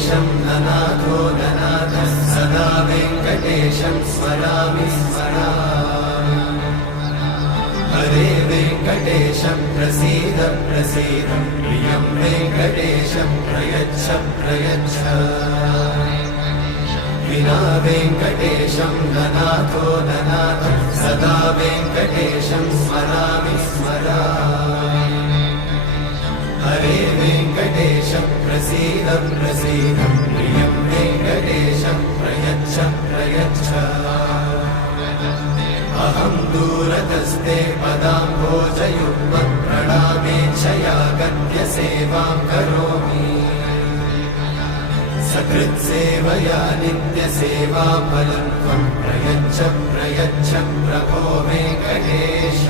वेङ्कटेशं ननाथो ननाथः सदा वेङ्कटेशं स्मरामि स्मरामि। हरे वेङ्कटेशं प्रसीद प्रसीद प्रियं वेङ्कटेशं प्रयच्छ प्रयच्छ। विना वेङ्कटेशं ननाथो ननाथः सदा वेङ्कटेशं स्मरामि स्मरामि। हरे वेङ्कटेशं प्रसीद प्रसीद प्रियं वेङ्कटेशं प्रयच्छ प्रयच्छ। अहं दूरतस्ते पदाम्भोजयुग्मं प्रणामेच्छया गद्य सेवां करोमि। सकृत्सेवया नित्यसेवाफलं त्वं प्रयच्छ प्रयच्छ प्रभो वेङ्कटेश।